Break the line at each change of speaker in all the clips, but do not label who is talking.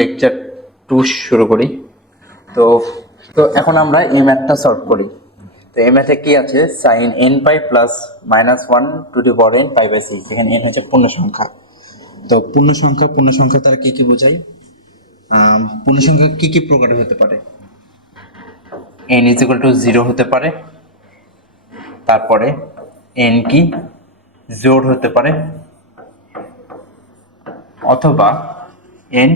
Lecture to শুরু করি। তো তো এখন আমরা এই ম্যাথটা সলভ করি। তো এই ম্যাথে কি আছে? Sine n pi plus minus one to the power n pi by six এখানে এন হচ্ছে পূর্ণ সংখ্যা। তো পূর্ণ সংখ্যা পূর্ণ সংখ্যা তারা কি কি বোঝায়? পূর্ণ সংখ্যা কি কি প্রকারের হতে পারে? N is equal to zero হতে পারে। তারপরে এন কি? জোড় হতে পারে। অথবা এন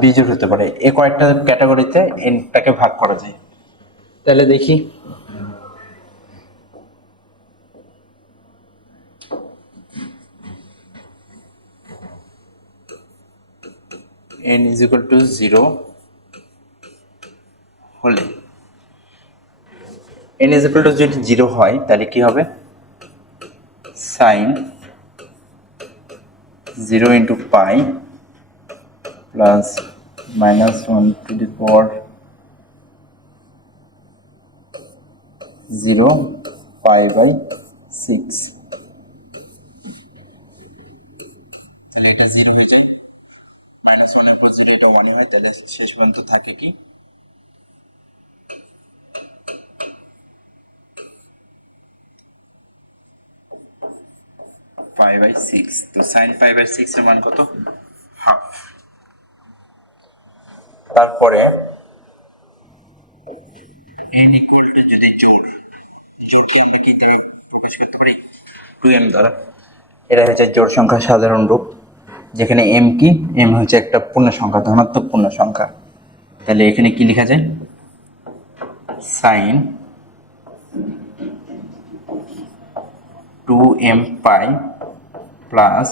বিজোড় হতে পারে। এ কয়েকটা ক্যাটাগরিতে এনটাকে ভাগ করা যায়। তাহলে দেখি। N is equal to zero হলে। এন ইজ ইকুয়াল টু যদি জিরো হয়, তাহলে কি হবে? Sine zero into pi plus minus one to the power zero pi by six তাহলে এটা জিরো হয়ে যায়। মাইনাস ওয়ানের পর জিরোটা ওয়ানে হয় তাহলে শেষ পর্যন্ত থাকে কি? পাই বাই সিক্স তো সাইন পাই বাই সিক্স এর মান কত? হাফ তারপরে এন ইকুয়াল টু যদি আমরা কি দিয়ে প্রকাশ করতে পারি টু এম দ্বারা এটা হচ্ছে জোর সংখ্যা সাধারণ রূপ। যেখানে এম কি? এম হচ্ছে একটা পূর্ণ সংখ্যা ধনাত্মক পূর্ণ সংখ্যা। তাহলে এখানে কি লেখা যায়? Sine two m pi plus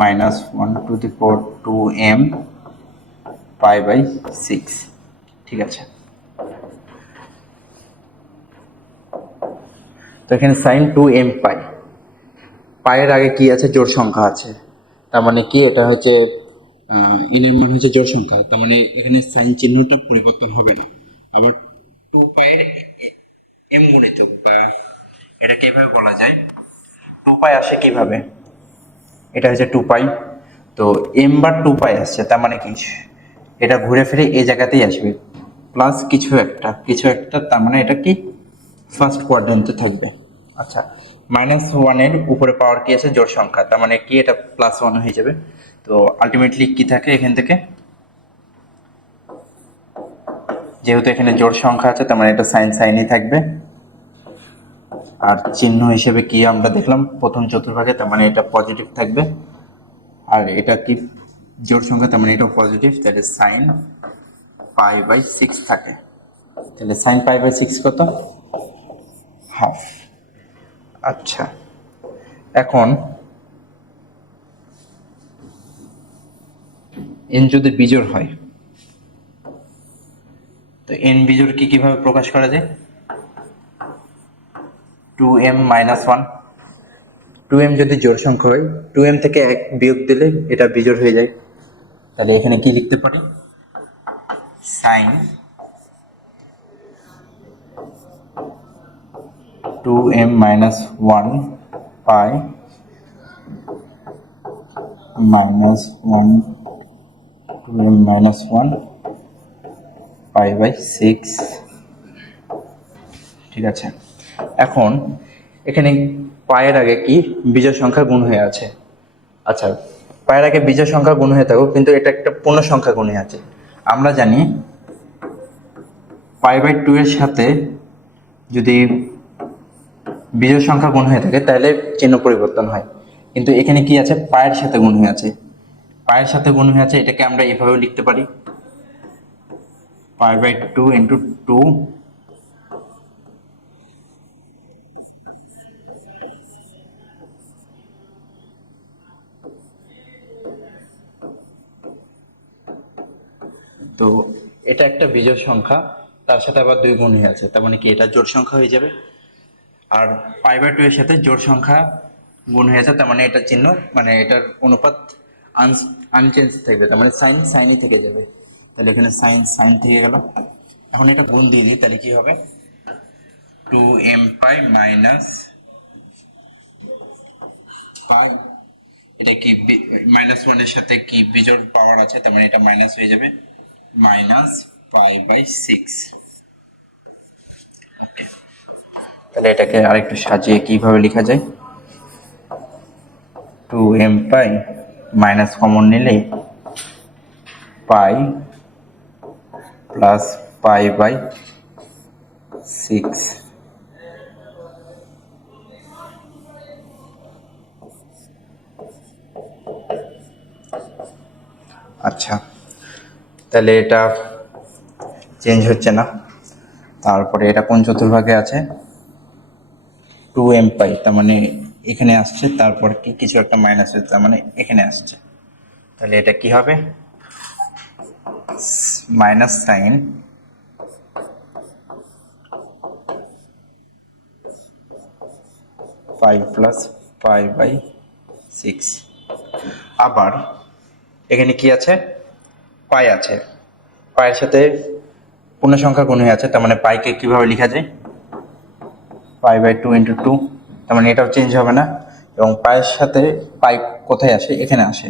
minus one to the four two m pi by six ঠিক আছে? তো এখানে সাইন টু এম পাই। পায়ের আগে কি আছে? জোড় সংখ্যা আছে। তার মানে কি? এটা হচ্ছে এনের মান হচ্ছে জোড় সংখ্যা। তার মানে এখানে সাইন চিহ্নটা পরিবর্তন হবে না। আবার টু পায়ের এম গুণিতক বা এটাকে এভাবে বলা যায়। টু পাই আসে কীভাবে? এটা হচ্ছে টু পাই। তো এম বার টু পাই আসছে, তার মানে কি? এটা ঘুরে ফিরে এই জায়গাতেই আসবে। প্লাস কিছু একটা কিছু একটা, তার মানে এটা কি? ফার্স্ট কোয়াড্রেন্টে থাকবে। আচ্ছা মাইনাস ওয়ানের উপরে পাওয়ার কি আছে? জোড় সংখ্যা। তার মানে কি? এটা প্লাস ওয়ান হয়ে যাবে। তো আলটিমেটলি কি থাকে এখান থেকে? যেহেতু এখানে জোড় সংখ্যা আছে, তার মানে এটা সাইন সাইনই থাকবে। আর চিহ্ন হিসেবে কি আমরা দেখলাম? প্রথম চতুর্ভাগে, তার মানে এটা পজিটিভ থাকবে। আর এটা কি? জোড় সংখ্যা, তার মানে এটাও পজিটিভ তাহলে সাইন পাই বাই সিক্স থাকে। তাহলে সাইন পাই বাই সিক্স কত? হাফ আচ্ছা এখন এন যদি বিজোড় হয়, তো এন বিজোড় কি কীভাবে প্রকাশ করা যায়? Two m minus one two m যদি জোড় সংখ্যা হয় টু এম থেকে এক বিয়োগ দিলে এটা বিজোড় হয়ে যায়। তাহলে এখানে কি লিখতে পারি? Sine two m minus one pi minus one two m minus one pi by six. ঠিক আছে। এখন এখানে পায়ের আগে কি বিজয় সংখ্যা গুণ হয়ে আছে? আচ্ছা পায়ের আগে বিজয় সংখ্যা গুণ হয়ে থাকুক, কিন্তু এটা একটা পূর্ণ সংখ্যা গুণে আছে। আমরা জানি পাই বাই টু এর সাথে যদি বিজয় সংখ্যা গুণ হয়ে থাকে, তাহলে চিহ্ন পরিবর্তন হয়। কিন্তু এখানে কি আছে? পায়ের সাথে গুণ হয়ে আছে। পায়ের সাথে গুণ হয়ে আছে, এটাকে আমরা এভাবেও লিখতে পারি। Pi by two into two তো এটা একটা বিজোড় সংখ্যা, তার সাথে আবার দুই গুণ হয়ে আছে, তার মানে কি এটা জোড় সংখ্যা হয়ে যাবে। আর পাই বাই টু এর সাথে জোড় সংখ্যা গুণ হয়ে আছে তার মানে এটা চিহ্ন মানে এটার অনুপাত আনচেঞ্জ থাকবে, তার মানে সাইন সাইনই থেকে যাবে। তাহলে এখানে সাইন সাইন থেকে গেল। এখন এটা গুণ দিয়ে দিই, তাহলে কি হবে? Two m pi minus pi, এটা কি মাইনাস ওয়ানের সাথে কি বিজোড় পাওয়ার আছে, তার মানে এটা মাইনাস হয়ে যাবে। মাইনাস পাই বাই সিক্স তাহলে এটাকে আরেকটু সাজিয়ে কীভাবে লেখা যায়? Two m pi minus common নিলে pi plus pi by six আচ্ছা। তাহলে এটা চেঞ্জ হচ্ছে না। তারপরে এটা কোন চতুর্ভাগে আছে? টু এম পাই তার মানে এখানে আসছে, তারপর কি কিছু একটা মাইনাস হচ্ছে, তার মানে এখানে আসছে। তাহলে এটা কি হবে? Minus sine five plus five by six আবার এখানে কি আছে? পাই আছে। পায়ের সাথে পূর্ণ সংখ্যা গুণ হয়ে আছে, তার মানে পাইকে কীভাবে লেখা যায়? Pi by two into two তার মানে এটাও চেঞ্জ হবে না। এবং পায়ের সাথে পাই কোথায় আসে? এখানে আসে।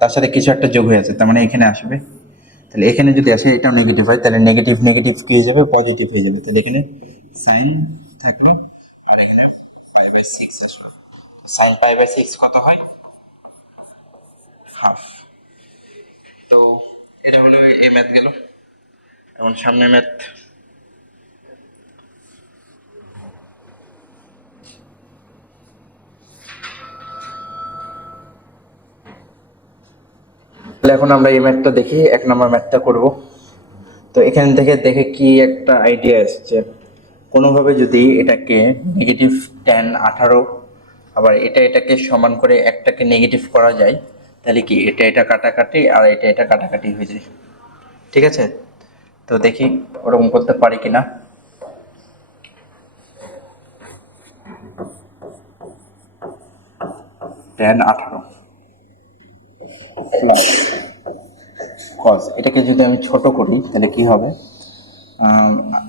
তার সাথে কিছু একটা যোগ হয়ে আছে, তার মানে এখানে আসবে। তাহলে এখানে যদি আসে, এটাও নেগেটিভ হয়, তাহলে নেগেটিভ নেগেটিভ কি হয়ে যাবে? পজিটিভ হয়ে যাবে। তাহলে এখানে সাইন থাকল আর এখানে পাই বাই সিক্স আসলো সাইন পাই বাই সিক্স কত হয়? হাফ তো এটা হলো এই ম্যাথ গেল। এখন সামনে ম্যাথ। এখন আমরা এই ম্যাথটা দেখি, এক নম্বর ম্যাথটা করব। তো এখান থেকে দেখে কি একটা আইডিয়া এসছে। কোনোভাবে যদি এটাকে নেগেটিভ টেন আঠারো, আবার এটা এটাকে সমান করে একটাকে নেগেটিভ করা যায় তাহলে কি এটা এটা কাটাকাটি আর এটা এটা কাটাকাটি হয়ে যায়। ঠিক আছে? তো দেখি ওরকম করতে পারি কিনা। টেন আঠারো। এটাকে যদি আমি ছোট করি, তাহলে কি হবে?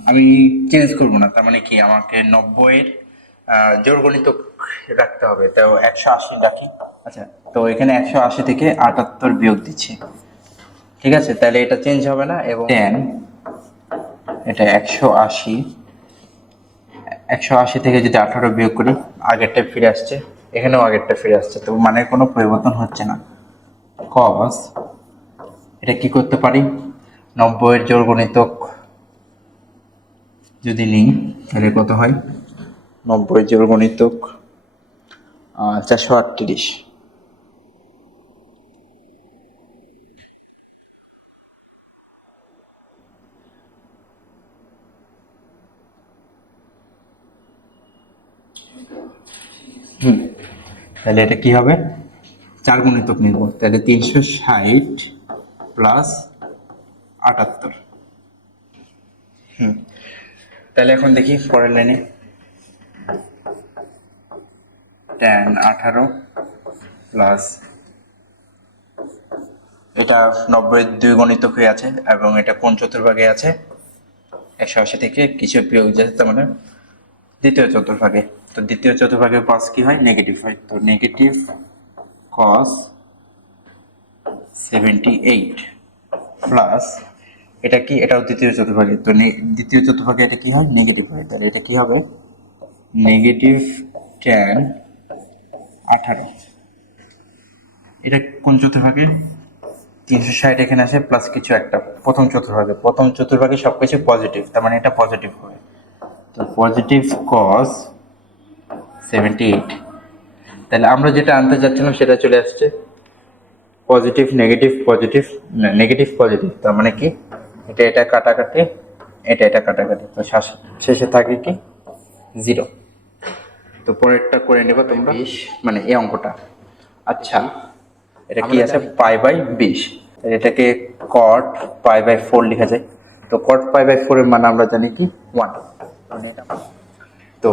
আমি চেঞ্জ করব না, তার মানে কি আমাকে নব্বইয়ের জোর গণিত রাখতে হবে। তো একশো আশি রাখি। আচ্ছা তো এখানে একশো আশি থেকে আটাত্তর বিয়োগ দিচ্ছি। ঠিক আছে তাহলে এটা চেঞ্জ হবে না এবং টেন এটা একশো আশি। একশো আশি থেকে যদি আঠারো বিয়োগ করি আগেরটা ফিরে আসছে। এখানেও আগেরটা ফিরে আসছে তো মানে কোনো পরিবর্তন হচ্ছে না। কস এটা কি করতে পারি? নব্বইয়ের জোর গণিতক যদি নিই তাহলে কত হয়? নব্বই জোর গণিতক চারশো আটত্রিশ। তাহলে এটা কি হবে? চার গুণিতক নিব, তাহলে তিনশো ষাট প্লাস আটাত্তর। হুম, তাহলে এখন দেখি পরের লাইনে। টেন আঠারো প্লাস এটা নব্বই দুই গণিতক হয়ে আছে এবং এটা কোন চতুর্ভাগে আছে? একশো আশি থেকে কিছু বিয়োগ তার মানে দ্বিতীয় চতুর্ভাগে। তো দ্বিতীয় চতুর্ভাগে পাস কি হয়? নেগেটিভ হয়। তো negative cos seventy eight plus এটা কি? এটাও দ্বিতীয় চতুর্ভাগে। তো দ্বিতীয় চতুর্ভাগে এটা কি হয়? নেগেটিভ হয়। তাহলে এটা কি হবে? নেগেটিভ টেন আঠারো। এটা কোন চতুর্ভাগে? তিনশো ষাট এখানে আসে প্লাস কিছু একটা প্রথম চতুর্ভাগে। প্রথম চতুর্ভাগে সব কিছু পজিটিভ তার মানে এটা পজিটিভ হবে। তো পজিটিভ কস সেভেন্টি এইট তাহলে আমরা যেটা আনতে যাচ্ছিলাম সেটা চলে আসছে। Positive negative positive negative positive তার মানে কি? এটা এটা কাটাকাটি এটা এটা কাটাকাটি। তো শেষে থাকে কি? জিরো তো পরেরটা করে নেব তোমরা। মানে এই অঙ্কটা। আচ্ছা এটা কি আছে? পাই বাই বিশ। এটাকে কট পাই বাই ফোর লেখা যায়। তো কট পাই বাই ফোর এর মানে আমরা জানি কি? ওয়ান মানে এটা। তো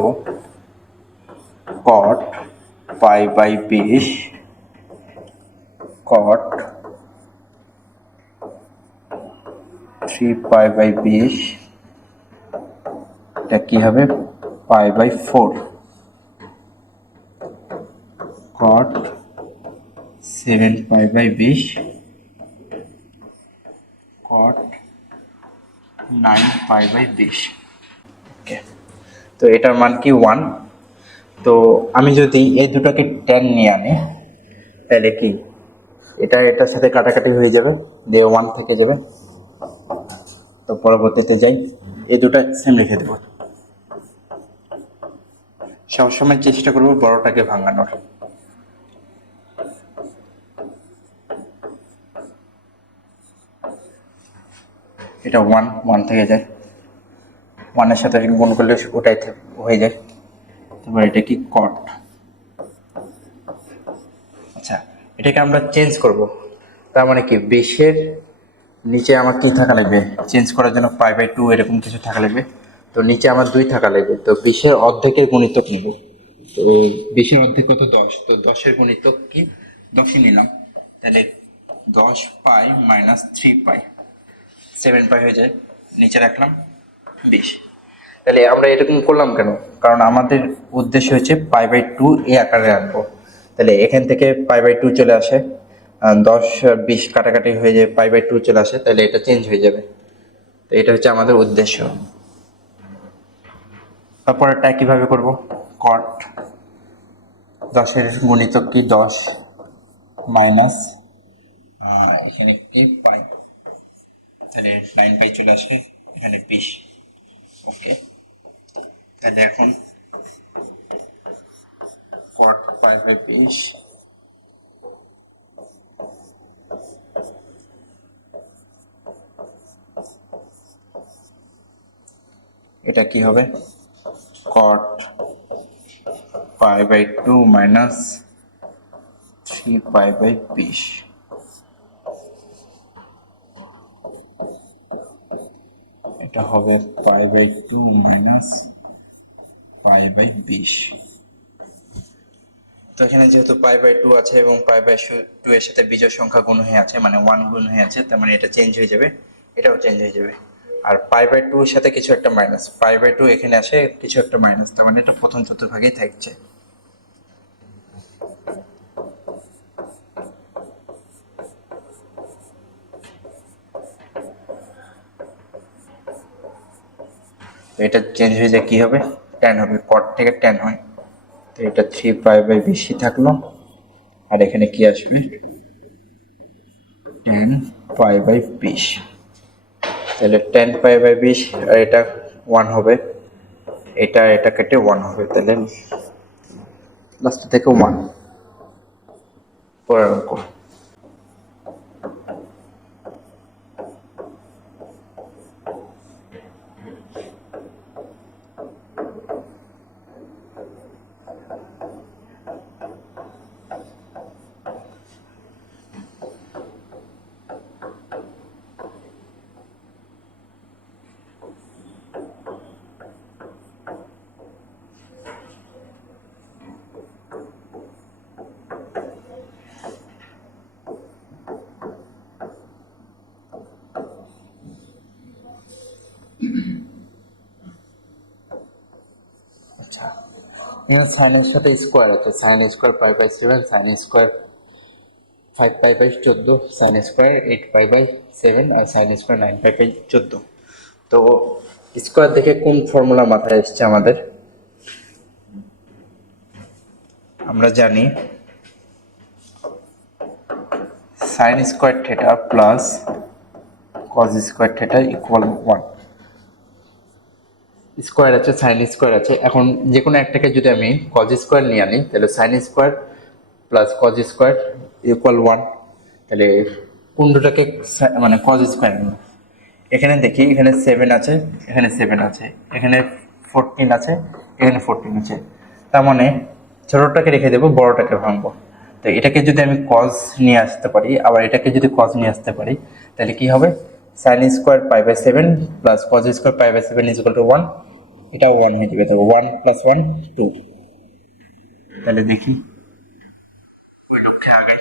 কট পাই বাই বিশ। কট থ্রি পাই বাই বিশ। এটা কি হবে? Pi by four cot seven pi by বিশ কট নাইন পাই বাই বিশ ওকে তো এটার মান কি ওয়ান তো আমি যদি এই দুটোকে টেন নিয়ে আনি, তাহলে কি? এটা এটার সাথে কাটাকাটি হয়ে যাবে, দিয়ে ওয়ান থেকে যাবে। তো পরবর্তীতে যাই, এই দুটো সেম রেখে দেবো। সবসময় চেষ্টা করব বড়টাকে ভাঙানোর। এটা ওয়ান ওয়ান থেকে যায়। ওয়ানের সাথে গুণ করলে ওটাই হয়ে যায়। তারপর এটা কি কট আচ্ছা এটাকে আমরা চেঞ্জ করব। তার মানে কি বিশের নিচে আমার কি থাকা লাগবে। চেঞ্জ করার জন্য পাই বাই টু এরকম কিছু থাকা লাগবে। তো নিচে আমার দুই থাকা লাগবে। তো বিশের অর্ধেকের গুণিতক নিব। তো বিশের অর্ধেক কত? দশ। তো দশের গুণিতক কি? দশই নিলাম। তাহলে দশ pi minus three pi. Seven pi হয়ে যায়, নিচে রাখলাম, বিশ। তাহলে আমরা এরকম করলাম কেন? কারণ আমাদের উদ্দেশ্য হচ্ছে পাই বাই টু এ আকারে রাখব। তাহলে এখান থেকে পাই বাই টু চলে আসে দশ, বিশ কাটাকাটি হয়ে যায়, পাই বাই টু চলে আসে, তাহলে এটা চেঞ্জ হয়ে যাবে। তো এটা হচ্ছে আমাদের উদ্দেশ্য। তারপরেরটা কীভাবে করব? কট দশের গুণিতক কি? দশ মাইনাস এখানে কি? পাই তাহলে নাইন পাই চলে আসে, এখানে বিশ। ওকে, তাহলে এখন কট পাই বাই এটা কি হবে? Cot pi by two minus three pi by বিশ। এটা হবে pi by two minus pi by বিশ। তো এখানে যেহেতু পাই বাই টু আছে এবং পাই বাই টু এর সাথে বিজয় সংখ্যা গুণ হয়ে আছে মানে ওয়ান গুণ হয়ে আছে, তার মানে এটা চেঞ্জ হয়ে যাবে, এটাও চেঞ্জ হয়ে যাবে। আর পাই বাই টু এর সাথে কিছু একটা মাইনাস পাই বাই টু এখানে আসে, কিছু একটা মাইনাস তার মানে এটা প্রথম চতুর্ভাগেই থাকছে। এটা চেঞ্জ হয়ে যায়, কি হবে? টেন হবে কট থেকে টেন হয়। তো এটা থ্রি পাই বাই বেশি থাকল। আর এখানে কি আসবে? টেন পাই বাই বিশ। তাহলে টেন পাই বাই বিশ, আর এটা ওয়ান হবে। এটা এটা কেটে ওয়ান হবে, তাহলে লাস্ট থেকে ওয়ান পরের অঙ্ক। এখানে সাইনের সাথে স্কোয়ার আছে sine square pi by seven sine square five pi by চোদ্দ sine square eight pi by seven R sine square nine pi by চোদ্দ। তো স্কোয়ার দেখে কোন ফর্মুলা মাথায় এসছে আমাদের? আমরা জানি sine square theta plus cos square theta equal one square আছে সাইন স্কোয়ার আছে। এখন যে কোনো একটাকে যদি আমি কজ স্কোয়ার নিয়ে আনি, তাহলে sine square plus cos square equal one তাহলে কোন দুটাকে মানে কজ স্কোয়ার নিব। এখানে দেখি, এখানে সেভেন আছে, এখানে সেভেন আছে, এখানে ফোরটিন আছে, এখানে ফোরটিন আছে। তার মানে ছোটোটাকে রেখে দেবো, বড়টাকে ভাঙবো। তো এটাকে যদি আমি কজ নিয়ে আসতে পারি, আবার এটাকে যদি কজ নিয়ে আসতে পারি, তাহলে কি হবে? Sine square pi by seven plus cos square pi by seven is to one এটাও ওয়ান হয়ে যাবে তবে ওয়ান প্লাস ওয়ান টু তাহলে দেখি। ওই লক্ষ্যে আগাই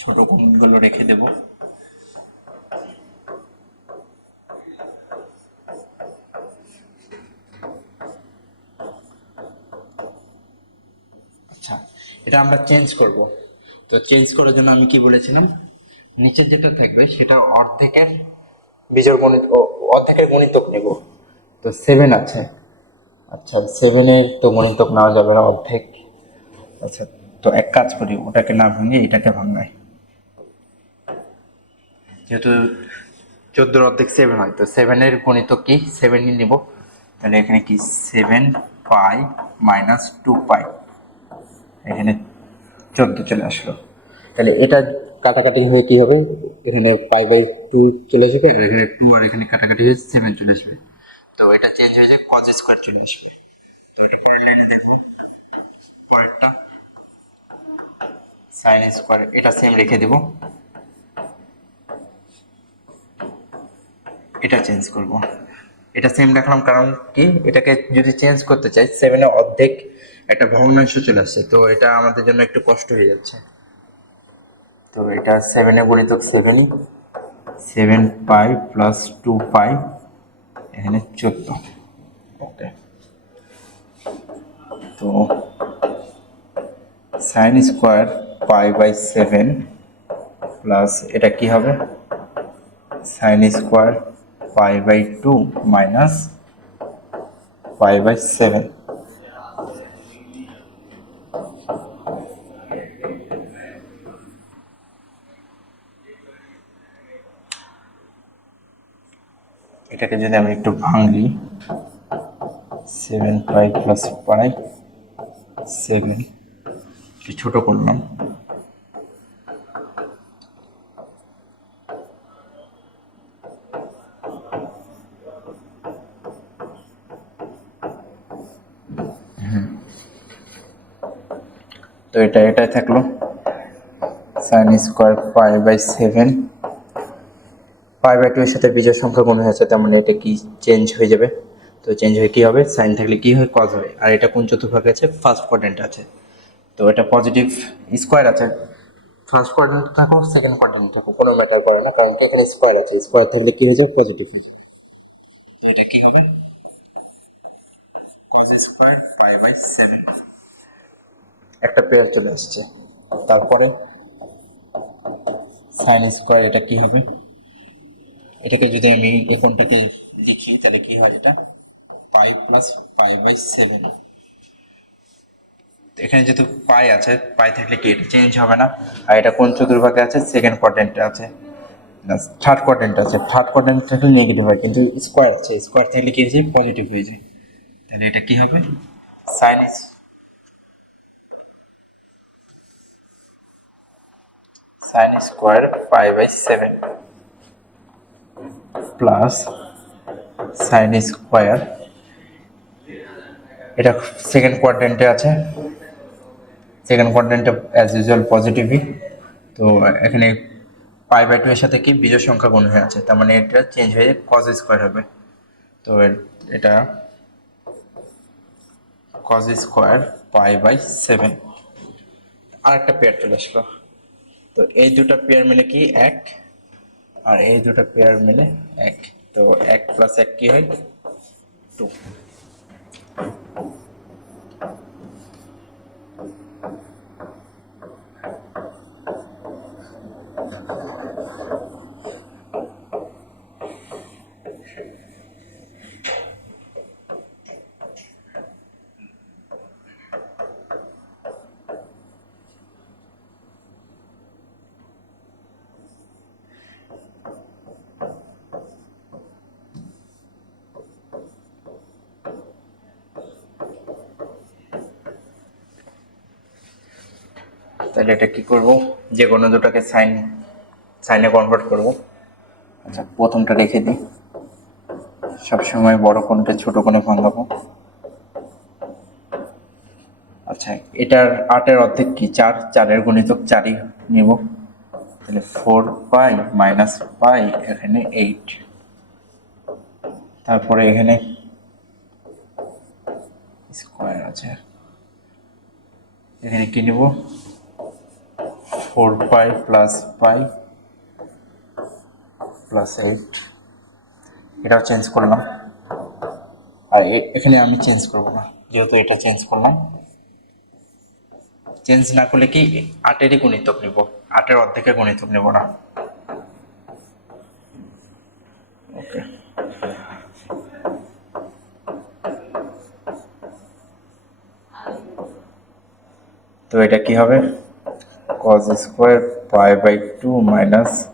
ছোট কোণগুলো রেখে দেব আচ্ছা এটা আমরা চেঞ্জ করব। তো চেঞ্জ করার জন্য আমি কি বলেছিলাম? নিচের যেটা থাকবে সেটা অর্ধেকের বিজোড় গণিত অর্ধেকের গণিতক নেব। তো সেভেন আছে। আচ্ছা সেভেনের তো গণিতক নেওয়া যাবে না অর্ধেক। আচ্ছা তো এক কাজ করি, ওটাকে না ভেঙে এটাকে ভাঙাই। যেহেতু চোদ্দোর অর্ধেক সেভেন হয়, তো সেভেনের গণিতক কি? সেভেনই নিব। তাহলে এখানে কি? Seven pi minus two pi এখানে চোদ্দ চলে আসলো। তাহলে এটা কাটাকাটি হয়ে কি হবে? এখানে পাই বাই টু চলে আসবে আর এখানে টু আর এখানে কাটাকাটি হয়ে সেভেন চলে আসবে। তো এটা চেঞ্জ হয়ে যায় কজ স্কোয়ার চলে আসবে। তো এটা পরের লাইনে দেখব পরেরটা সাইন স্কোয়ার এটা সেম রেখে দিব। এটা চেঞ্জ করব। এটা সেম রাখলাম কারণ কি? এটাকে যদি চেঞ্জ করতে চাই সেভেনে অর্ধেক একটা ভগ্নাংশ চলে আসছে, তো এটা আমাদের জন্য একটু কষ্ট হয়ে যাচ্ছে। তো এটা সেভেনে গণিতক seven i seven pi plus two pi এখানে চোদ্দ। ওকে তো sine square pi by seven plus এটা কি হবে? Sine square pi by two minus pi by seven এটাকে যদি আমি একটু ভাঙি seven pi plus pi seven ছোট করলাম। তো এটা, এটাই থাকল। Sine square pi by seven pi by two এর সাথে বিজয় সংখ্যা গুণ হয়েছে, তার মানে এটা কি চেঞ্জ হয়ে যাবে। তো চেঞ্জ হয়ে কি হবে? সাইন থাকলে কি হয়? কজ হবে। আর এটা কোন চতুর্ভাগে আছে? ফার্স্ট কোয়াড্রেন্ট আছে। তো এটা পজিটিভ স্কোয়ার আছে। ফার্স্ট কোয়াড্রেন্ট থাকো সেকেন্ড কোয়াড্রেন্ট থাকো, কোনো ম্যাটার করে না, কারণ কি এখানে স্কোয়ার আছে। স্কোয়ার থাকলে কি হয়ে যাবে? পজিটিভ হয়ে যাবে। তো এটা কি হবে? Cos square pi by seven একটা পেয়ার চলে আসছে। তারপরে সাইন স্কোয়ার এটা কি হবে? এটাকে যদি আমি এই লিখি, তাহলে কি হয় এটা? Pi plus pi by seven এখানে যেহেতু পাই আছে, পাই থাকলে কি এটা চেঞ্জ হবে না? আর এটা কোন চতুর্ভাগে আছে? সেকেন্ড কোয়াড্রেন্টে আছে। থার্ড কোয়াড্রেন্ট আছে। থার্ড কোয়াড্রেন্ট থাকলে নেগেটিভ হয়, কিন্তু স্কোয়ার আছে। স্কোয়ার থাকলে কি হয়েছে? পজিটিভ হয়ে যায় তাহলে এটা কি হবে? Sine sine square pi by seven plus sine square এটা সেকেন্ড কোয়াড্রেন্টে আছে। সেকেন্ড কোয়াড্রেন্টে অ্যাজ ইউজুয়াল পজিটিভই তো এখানে পাই বাই টু এর সাথে কি বিজয় সংখ্যা গুণ হয়ে আছে, তার মানে এটা চেঞ্জ হয়ে কজ স্কোয়ার হবে। তো এটা cos square pi by seven আরেকটা পেয়ার চলে আসলো। তো এই দুটো পেয়ার মিলে কি এক? আর এই দুটো পেয়ার মিলে এক। তো এক প্লাস এক কি হয়? টু তাহলে এটা কি করব? যে কোনো দুটাকে সাইন, সাইনে কনভার্ট করব। আচ্ছা প্রথমটা রেখে দিই। সবসময় বড় কোণকে ছোট কোণে ভাঙাবো আচ্ছা এটার আটের অর্ধেক কি? চার, চারের গণিতক চারই নিব। তাহলে ফোর পাই মাইনাস পাই এখানে এইট তারপরে এখানে স্কোয়ার আছে। এখানে কি নিব? Four pi plus pi plus eight এটাও চেঞ্জ করলাম আর এখানে আমি চেঞ্জ করব না, যেহেতু এটা চেঞ্জ করলাম। চেঞ্জ না করলে কি আটেরই গুণিতক নিব? আটের অর্ধেকের গুণিতক নেব না। ওকে তো এটা কি হবে? cos square pi by 2 minus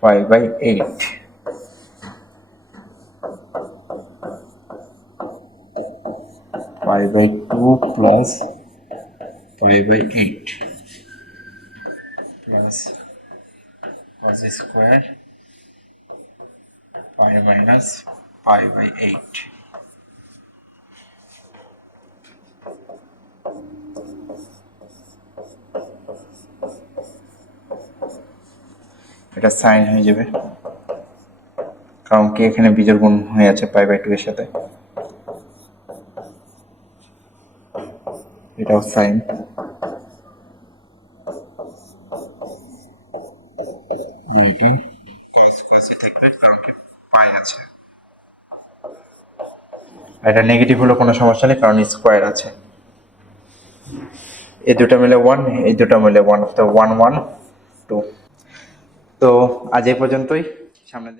pi by 8 pi by 2 plus pi by 8 plus cos square pi minus pi by 8 এটা সাইন হয়ে যাবে। কারণ কি এখানে বিজোড় গুণ হয়ে আছে পাই বাই টু এর সাথে? এটাও সাইন। এটি থাকবে কারণ কি পাই আছে এটা নেগেটিভ হলো কোনো সমস্যা নেই কারণ স্কোয়ার আছে। এই দুটো মিলে ওয়ান এই দুটো মিলে one of the one one আজ এই পর্যন্তই। সামনে